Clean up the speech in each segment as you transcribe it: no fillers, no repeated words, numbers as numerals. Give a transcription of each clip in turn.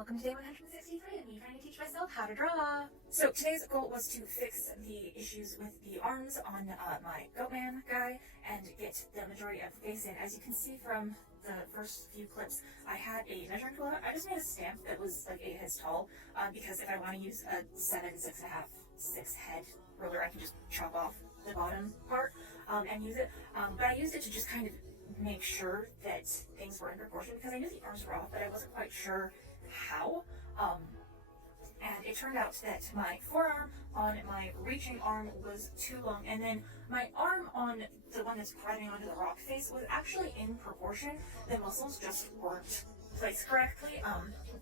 welcome to day 163 of me trying to teach myself how to draw. So today's goal was to fix the issues with the arms on my Goatman guy and get the majority of the face in. As you can see from the first few clips, I had a measuring tool out. I just made a stamp that was like 8 heads tall because if I want to use a 7, 6.5, 6 head ruler, I can just chop off the bottom part and use it. But I used it to just kind of make sure that things were in proportion because I knew the arms were off, but I wasn't quite sure how. And it turned out that my forearm on my reaching arm was too long, and then my arm on the one that's grabbing onto the rock face was actually in proportion. The muscles just weren't placed correctly.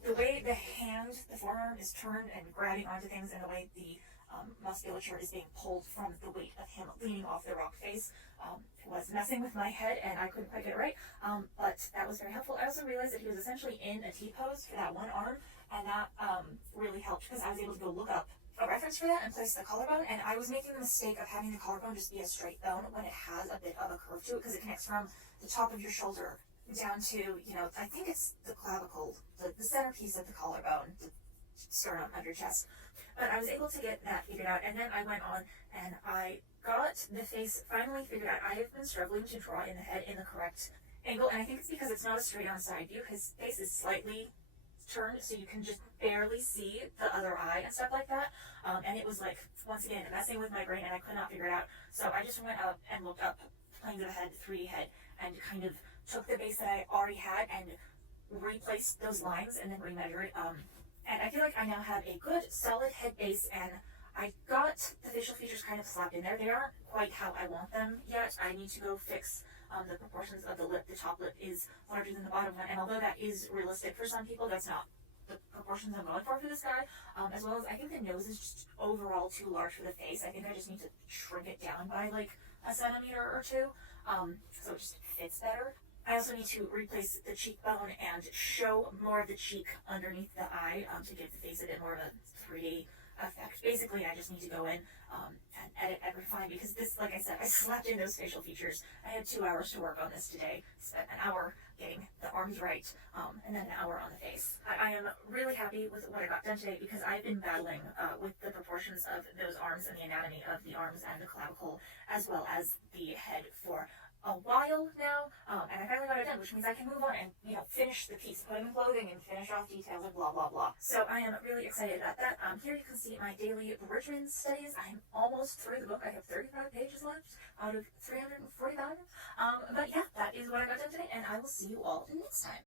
The way the hand, the forearm is turned and grabbing onto things, and the way the musculature is being pulled from the weight of him leaning off the rock face was messing with my head, and I couldn't quite get it right, but that was very helpful. I also realized that he was essentially in a T-pose for that one arm, and that really helped because I was able to go look up a reference for that and place the collarbone, and I was making the mistake of having the collarbone just be a straight bone when it has a bit of a curve to it because it connects from the top of your shoulder down to, I think it's the clavicle, the centerpiece of the collarbone, the sternum under chest. But I was able to get that figured out, and then I went on and I got the face finally figured out. I have been struggling to draw in the head in the correct angle, and I think it's because it's not a straight on side view. His face is slightly turned, so you can just barely see the other eye and stuff like that. And it was like, once again, messing with my brain, and I could not figure it out. So I just went up and looked up planes of the head, 3D head, and kind of took the base that I already had and replaced those lines and then remeasured it. And I feel like I now have a good, solid head base, and I got the facial features kind of slapped in there. They aren't quite how I want them yet. I need to go fix the proportions of the lip. The top lip is larger than the bottom one, and although that is realistic for some people, that's not the proportions I'm going for this guy. As well as I think the nose is just overall too large for the face. I think I just need to shrink it down by like a centimeter or two, so it just fits better. I also need to replace the cheekbone and show more of the cheek underneath the eye to give the face a bit more of a 3D effect. Basically, I just need to go in and edit and refine because this, like I said, I slapped in those facial features. I had 2 hours to work on this today. Spent an hour getting the arms right, and then an hour on the face. I am really happy with what I got done today because I've been battling with the proportions of those arms and the anatomy of the arms and the clavicle, as well as the head for a while now, and I finally got it done, which means I can move on and, finish the piece, put him in clothing and finish off details and blah, blah, blah. So I am really excited about that. Here you can see my daily Bridgman studies. I'm almost through the book. I have 35 pages left out of 345. But yeah, that is what I got done today, and I will see you all next time.